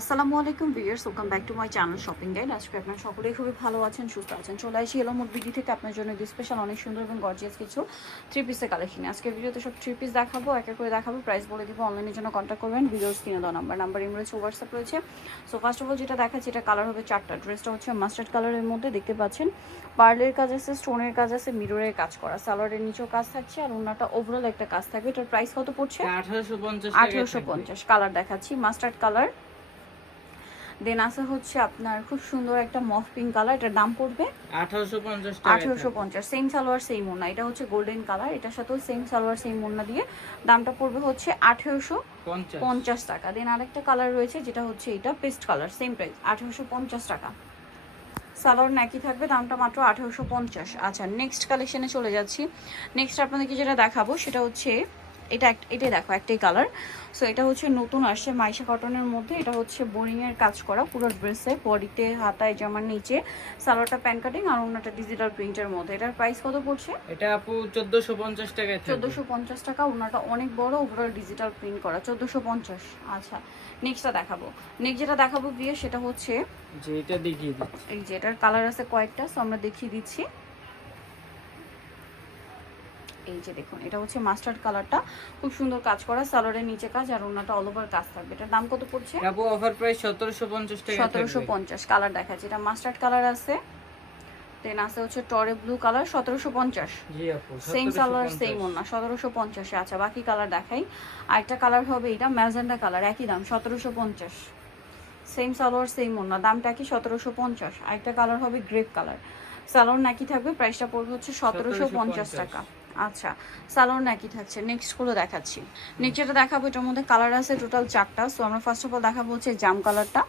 আসসালামু আলাইকুম viewers, welcome back to my channel shopping guide. আজকে আপনারা সকলেই খুবই ভালো আছেন, সুস্থ আছেন। চলে আসি এলো মোট বিডি থেকে আপনার জন্য স্পেশাল অনেক সুন্দর এবং গর্জিয়াস কিছু থ্রি পিসের কালেকশন। আজকে ভিডিওতে সব থ্রি পিস দেখাবো, এক এক করে দেখাবো, প্রাইস বলে দিব। অনলাইনের জন্য কন্ট্যাক্ট করবেন, ভিডিওস কিনে দেওয়া নাম্বার ইম রয়েছে, হোয়াটসঅ্যাপ রয়েছে। সো ফার্স্ট অফ অল যেটা দেখাচ্ছি, এটা কালার হবে চারটা। ড্রেসটা হচ্ছে মাস্টার্ড কালারের মধ্যে, দেখতে পাচ্ছেন পার্লের কাজ আছে, স্টোনের কাজ আছে, মিররের কাজ করা। সালোয়ারের নিচেও কাজ থাকছে আর ওনাটা ওভারঅল একটা কাজ থাকবে। এটার প্রাইস কত পড়ছে? 1850। কালার দেখাচ্ছি মাস্টার্ড কালার, দেন আছে হচ্ছে আপনার খুব সুন্দর একটা মফ পিঙ্ক কালার। এটার দাম পড়বে 1850। সেম সালোয়ার সেম ওড়না। এটা হচ্ছে গোল্ডেন কালার, এটার সাথেও সেম সালোয়ার সেম ওড়না দিয়ে দামটা পড়বে হচ্ছে 1850 টাকা। দেন আরেকটা কালার রয়েছে যেটা হচ্ছে এটা পেস্ট কালার, সেম প্রাইস 1850 টাকা। সালোয়ার নাকি থাকবে, দামটা মাত্র 1850। আচ্ছা, নেক্সট কালেকশনে চলে যাচ্ছি। নেক্সট আপনাদেরকে যেটা দেখাবো সেটা হচ্ছে এটাই দেখো, একটাই কালার। সো এটা হচ্ছে নতুন আসছে মাইশা কটনের মধ্যে। এটা হচ্ছে বোরিংয়ের কাজ করা পুরো ড্রেসে, বডিতে, হাতায়, জামার নিচে। সালোয়ারটা প্যান কাটিং আর অন্যটা ডিজিটাল প্রিন্টের মধ্যে। এটার প্রাইস কত পড়ছে? এটা আপু 1450 টাকা। 1450 টাকা। ওনাটা অনেক বড়, ওভারঅল ডিজিটাল প্রিন্ট করা, 1450। আচ্ছা, নেক্সটটা দেখাবো। নেক্সট যেটা দেখাবো বিয়ে সেটা হচ্ছে যে এটা দেখিয়ে দিচ্ছি। এই যে এটার কালার আছে কয়েকটা, সো আমরা দেখিয়ে দিচ্ছি। এই যে দেখুন, এটা হচ্ছে মাস্টার্ড কালারটা, খুব সুন্দর কাজ করা, সালোয়ারের নিচে কাজ আর ওনাটা অল ওভার কাজ থাকবে। এটার দাম কত পড়ছে? আপু অফার প্রাইস 1750 টাকা। 1750। কালার দেখাচ্ছি, এটা মাস্টার্ড কালার আছে, দেন আছে হচ্ছে টরে ব্লু কালার, 1750। জি আপু, সেম সালোয়ার সেম ওনা, 1750। আচ্ছা, বাকি কালার দেখাই। আরেকটা কালার হবে এটা ম্যাজেন্ডা কালার, একই দাম 1750। সেম সালোয়ার সেম ওনা, দামটা কি 1750। আরেকটা কালার হবে গ্রেপ কালার, সালোয়ার নাকি থাকবে, প্রাইসটা পড়বে হচ্ছে 1750 টাকা। আচ্ছা, সালোয়ার নাকি থাকছে। নেক্সট গুলো দেখাচ্ছি। নেক্সট যেটা দেখাবো এটার মধ্যে কালার আছে টোটাল চারটা। সো আমরা ফার্স্ট অফ অল দেখাবো হচ্ছে জাম কালারটা।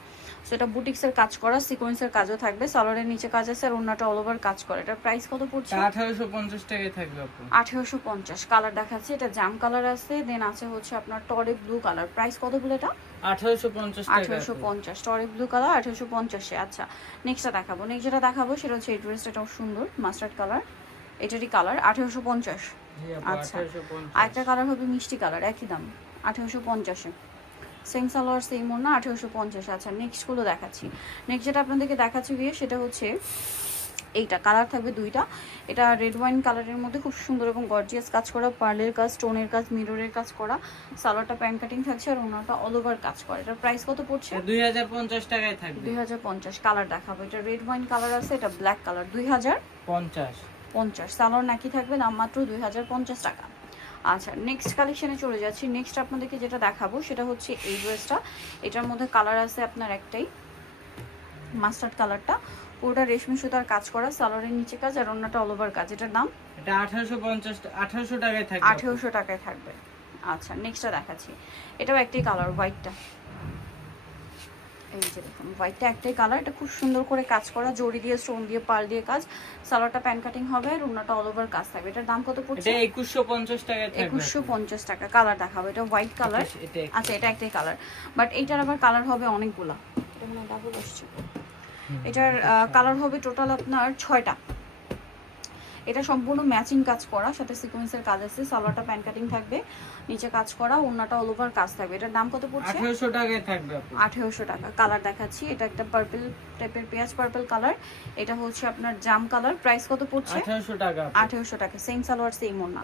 সো এটা বুটিক্সের কাজ করা, সিকোয়েন্সের কাজও থাকবে, সালোয়ারের নিচে কাজ আছে আর ওন্নাটা অল ওভার কাজ করে। এটার প্রাইস কত পড়ছে? 1850 টাকায় থাকবে আপু। 1850। কালার দেখাচ্ছি, এটা জাম কালার আছে, দেন আছে হচ্ছে আপনার টরে ব্লু কালার। প্রাইস কত বলে এটা? 1850 টাকা। 1850। টরে ব্লু কালার 1850 এ। আচ্ছা, নেক্সটটা দেখাবো। নেক্সট যেটা দেখাবো সেটা হচ্ছে এই ড্রেসটাও সুন্দর, মাস্টার্ড কালার, এটারই কালার 1850। জি আপু, আচ্ছা, 1850। আরেকটা কালার হবে মিষ্টি কালার, একই দাম 1850 এ। সেম সালোয়ার সেম ওড়না, 1850। আচ্ছা, নেক্সট গুলো দেখাচ্ছি। নেক্সট যেটা আপনাদেরকে দেখাচ্ছি বিয়ে সেটা হচ্ছে এইটা, কালার থাকবে দুইটা। এটা রেড ওয়াইন কালারের মধ্যে খুব সুন্দর এবং গর্জিয়াস কাজ করা, পার্লের কাজ, স্টোনের কাজ, মিররের কাজ করা। সালোয়ারটা প্যান কাটিং থাকছে আর ওনাটা অল ওভার কাজ করা। এটার প্রাইস কত পড়ছে? 2050 টাকায় থাকবে। 2050। কালার দেখাবো, এটা রেড ওয়াইন কালার আছে, এটা ব্ল্যাক কালার, 2050। সালোয়ার নাকি থাকবে, দাম মাত্র 2050 টাকা। আচ্ছা, নেক্সট কালেকশনে চলে যাচ্ছি। নেক্সট আপনাদেরকে যেটা দেখাবো সেটা হচ্ছে এই ড্রেসটা। এটার মধ্যে কালার আছে আপনার একটাই, মাস্টার্ড কালারটা, পুরোটা রেশমি সুতার কাজ করা, সালোয়ারের নিচে কাজ আর অন্যটা অল ওভার কাজ। এটার দাম এটা 1850 টাকায় থাকবে। 1800 টাকায় থাকবে। আচ্ছা, নেক্সটটা দেখাচ্ছি। এটাও একটাই কালার, হোয়াইটটা। এই যে দেখুন, হোয়াইটটা একটাই কালার, এটা খুব সুন্দর করে কাজ করা, জড়ি দিয়ে, স্টোন দিয়ে, পার্ল দিয়ে কাজ। সালোয়ারটা প্যান কাটিং হবে আর ওনাটা অল ওভার কাজ থাকবে। এটার দাম কত পড়ছে? এটা 2150 টাকায় থাকবে। 2150 টাকা। কালার দেখাবো, এটা হোয়াইট কালার। আচ্ছা, এটা একটাই কালার, বাট এইটার আবার কালার হবে অনেকগুলা। এটা মানে ডাবল আসছে। এটার কালার হবে টোটাল আপনার 6টা। এটা সম্পূর্ণ ম্যাচিং কাজ করা, সাথে সিকোয়েন্সের কাজ আছে, সালোয়ারটা প্যান কাটিং থাকবে, নিচে কাজ করা, ওন্নাটা অল ওভার কাজ থাকবে। এটার দাম কত পড়ছে? 1800 টাকায় থাকবে আপু। 1800 টাকা। কালার দেখাচ্ছি, এটা একটা পার্পল টাইপের, পেঁয়াজ পার্পল কালার। এটা হচ্ছে আপনার জাম কালার। প্রাইস কত পড়ছে? 1800 টাকা। 1800 টাকা। সেম সালোয়ার সেম ওন্না।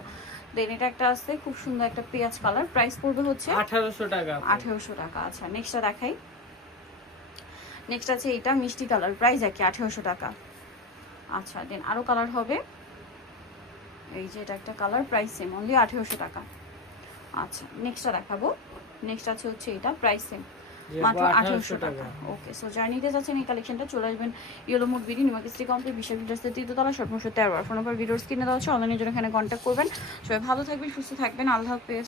দেন এটা একটা আছে খুব সুন্দর একটা পেঁয়াজ কালার, প্রাইস পড়বে হচ্ছে 1800 টাকা। 1800 টাকা। আচ্ছা, নেক্সটটা দেখাই। নেক্সট আছে এটা মিষ্টি কালার, প্রাইস একই 1800 টাকা। আচ্ছা, দেন আরো কালার হবে, এই যে এটা একটা কালার, প্রাইস সেম, অনলি 1800 টাকা। আচ্ছা, নেক্সটটা দেখাবো। নেক্সট আছে হচ্ছে এটা, প্রাইস সেম, মাত্র 1800 টাকা। ওকে, সো যারা নিতে চাচ্ছেন এই কালেকশনটা চলে আসবেন ইয়েলো মোড বিডি, নিমাকিস্ট্রি কমপ্লিট, বিশাল বিল্ডার্সের তৃতীয়তলা, সর্বমোট 13 ফোন নাম্বার ভিডিওস কিনে দেওয়া হচ্ছে, অনলাইনের জন্য এখানে কন্ট্যাক্ট করবেন। সবাই ভালো থাকবেন, সুস্থ থাকবেন, আল্লাহ হাফেজ।